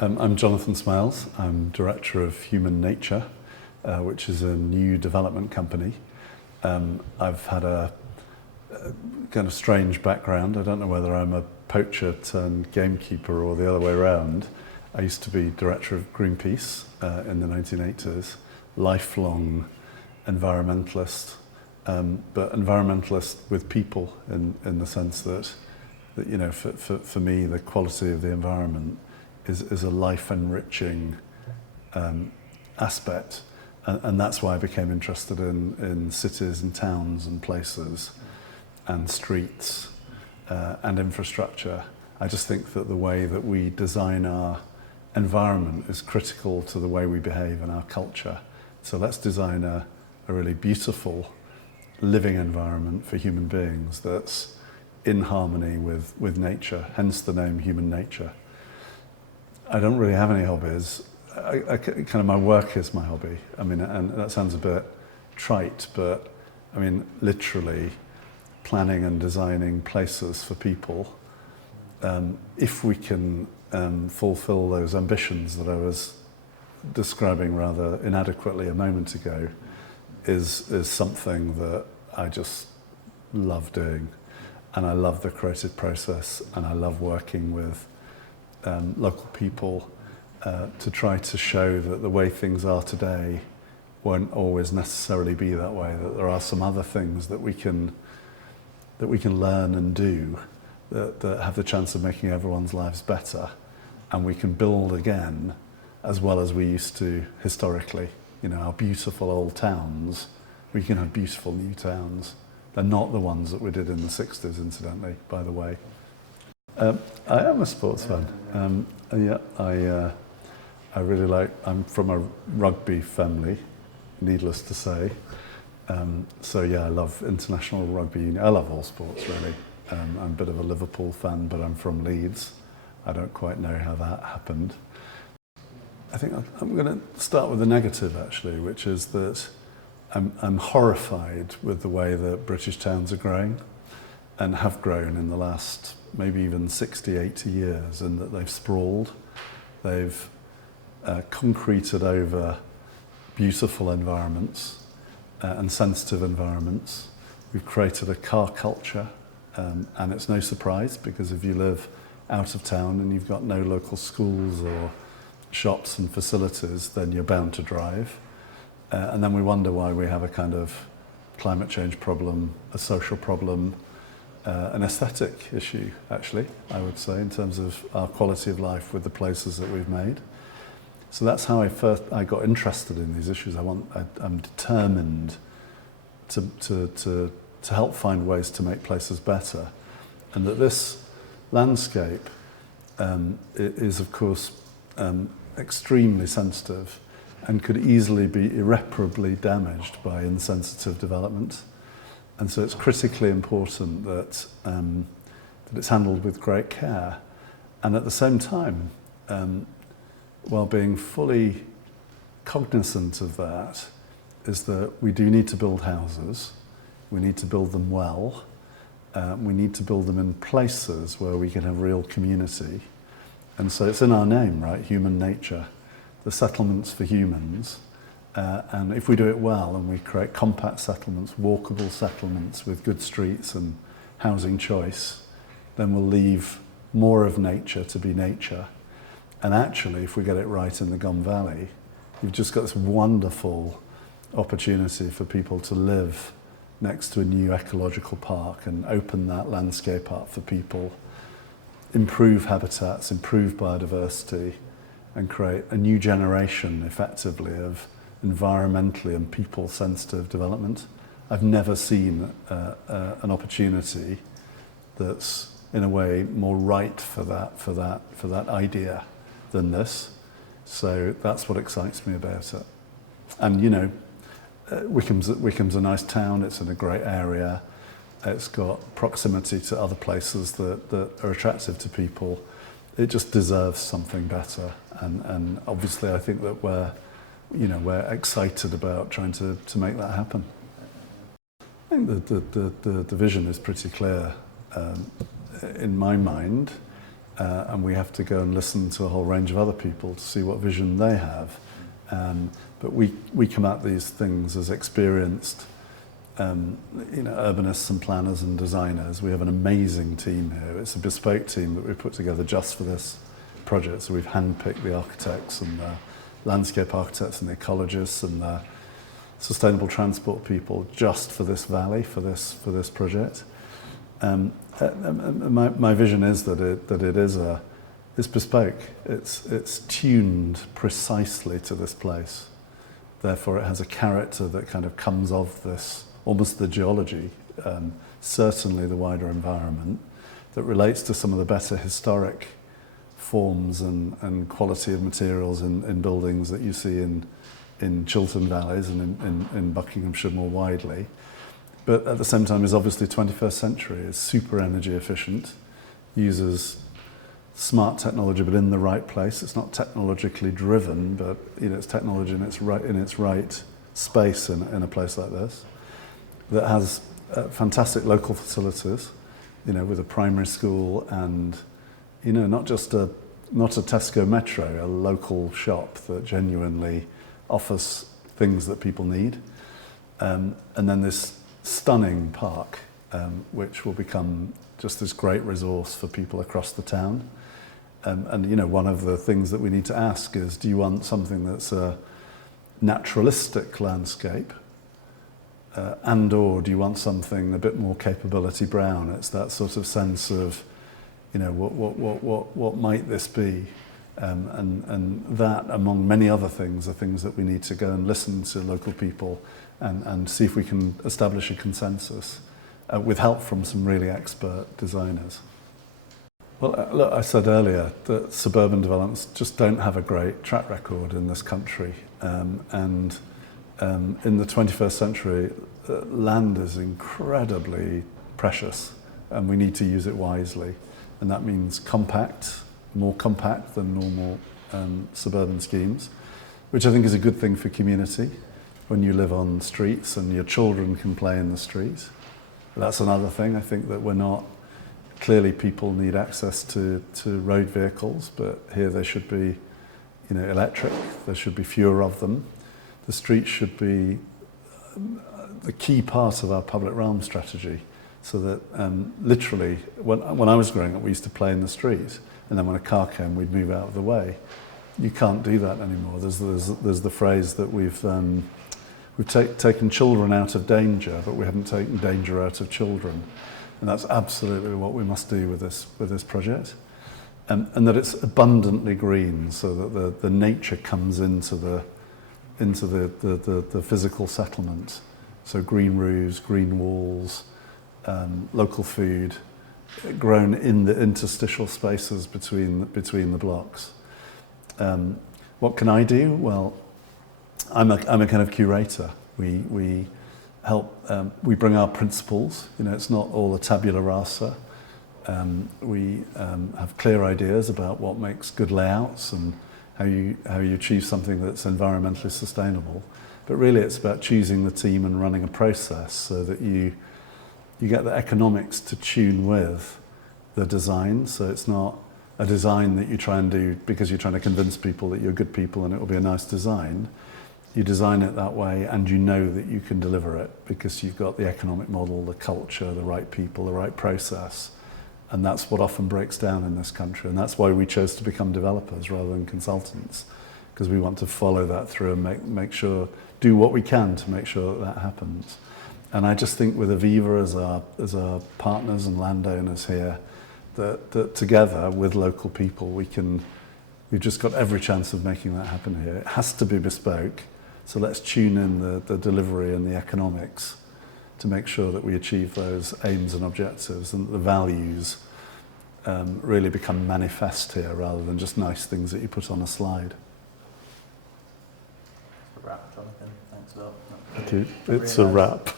I'm Jonathan Smales. I'm Director of human+nature, which is a new development company. I've had a kind of strange background. I don't know whether I'm a poacher turned gamekeeper or the other way around. I used to be Director of Greenpeace in the 1980s, lifelong environmentalist, but environmentalist with people in the sense that you know, for me, the quality of the environment is a life-enriching aspect, and that's why I became interested in cities and towns and places and streets and infrastructure. I just think that the way that we design our environment is critical to the way we behave in our culture. So let's design a really beautiful living environment for human beings that's in harmony with nature, hence the name human+nature. I don't really have any hobbies. Kind of my work is my hobby. I mean, and that sounds a bit trite, but I mean, literally planning and designing places for people. If we can fulfill those ambitions that I was describing rather inadequately a moment ago, is something that I just love doing. And I love the creative process, and I love working with local people to try to show that the way things are today won't always necessarily be that way, that there are some other things that we can learn and do that have the chance of making everyone's lives better, and we can build again as well as we used to historically. You know, our beautiful old towns, we can have beautiful new towns. They're not the ones that we did in the 60s, incidentally, by the way. I am a sports fan. Yeah, I really like, I'm from a rugby family, needless to say. So yeah, I love international rugby union. I love all sports, really. I'm a bit of a Liverpool fan, but I'm from Leeds. I don't quite know how that happened. I think I'm going to start with the negative, actually, which is that I'm horrified with the way that British towns are growing and have grown in the last maybe even 60, 80 years, and that they've sprawled. They've concreted over beautiful environments and sensitive environments. We've created a car culture, and it's no surprise, because if you live out of town and you've got no local schools or shops and facilities, then you're bound to drive. And then we wonder why we have a kind of climate change problem, a social problem, an aesthetic issue, actually, I would say, in terms of our quality of life with the places that we've made. So that's how I got interested in these issues. I'm determined to help find ways to make places better, and that this landscape is, of course, extremely sensitive and could easily be irreparably damaged by insensitive development. And so it's critically important that it's handled with great care. And at the same time, while being fully cognizant of that, is that we do need to build houses, we need to build them well, we need to build them in places where we can have real community. And so it's in our name, right, human+nature. The settlements for humans, and if we do it well and we create compact settlements, walkable settlements with good streets and housing choice, then we'll leave more of nature to be nature. And actually, if we get it right in the Gomm Valley, you've just got this wonderful opportunity for people to live next to a new ecological park and open that landscape up for people, improve habitats, improve biodiversity, and create a new generation, effectively, of environmentally and people-sensitive development. I've never seen an opportunity that's, in a way, more right for that idea than this. So that's what excites me about it. And you know, Wycombe's a nice town. It's in a great area. It's got proximity to other places that are attractive to people. It just deserves something better, and obviously I think that we're excited about trying to make that happen. I think the vision is pretty clear in my mind. and we have to go and listen to a whole range of other people to see what vision they have. But we come at these things as experienced urbanists and planners and designers. We have an amazing team here. It's a bespoke team that we've put together just for this project. So we've handpicked the architects and the landscape architects and the ecologists and the sustainable transport people just for this valley, for this project. My vision is that it's bespoke. It's tuned precisely to this place. Therefore, it has a character that kind of comes of this, almost the geology, certainly the wider environment, that relates to some of the better historic forms and quality of materials in buildings that you see in Chiltern Valleys and in Buckinghamshire more widely. But at the same time is obviously 21st century, is super energy efficient, uses smart technology but in the right place. It's not technologically driven, but it's technology in its right space in a place like this, that has fantastic local facilities, with a primary school and not a Tesco Metro, a local shop that genuinely offers things that people need, and then this stunning park, which will become just this great resource for people across the town. And one of the things that we need to ask is, do you want something that's a naturalistic landscape, and/or do you want something a bit more capability brown? It's that sort of sense of, what might this be? And that, among many other things, are things that we need to go and listen to local people and see if we can establish a consensus with help from some really expert designers. Well, look, I said earlier that suburban developments just don't have a great track record in this country. In the 21st century, land is incredibly precious and we need to use it wisely. And that means more compact than normal suburban schemes, which I think is a good thing for community when you live on streets and your children can play in the street. That's another thing. I think that clearly people need access to road vehicles, but here they should be electric, there should be fewer of them. The streets should be the key part of our public realm strategy, so that literally when I was growing up we used to play in the street, and then when a car came we'd move out of the way. You can't do that anymore. There's the phrase that we've taken children out of danger, but we haven't taken danger out of children. And that's absolutely what we must do with this project. And that it's abundantly green, so that the nature comes into the physical settlement. So green roofs, green walls, local food, grown in the interstitial spaces between the blocks. What can I do? Well, I'm a kind of curator. We help. We bring our principles. It's not all a tabula rasa. We have clear ideas about what makes good layouts and how you achieve something that's environmentally sustainable. But really, it's about choosing the team and running a process so that you get the economics to tune with the design. So it's not a design that you try and do because you're trying to convince people that you're good people and it will be a nice design. You design it that way and you know that you can deliver it because you've got the economic model, the culture, the right people, the right process. And that's what often breaks down in this country. And that's why we chose to become developers rather than consultants, because we want to follow that through and make sure, do what we can to make sure that happens. And I just think with Aviva as our partners and landowners here, that together with local people, we've just got every chance of making that happen here. It has to be bespoke. So let's tune in the delivery and the economics to make sure that we achieve those aims and objectives, and that the values really become manifest here rather than just nice things that you put on a slide. That's a wrap, Jonathan. Thanks a lot. Thank you. It's a wrap.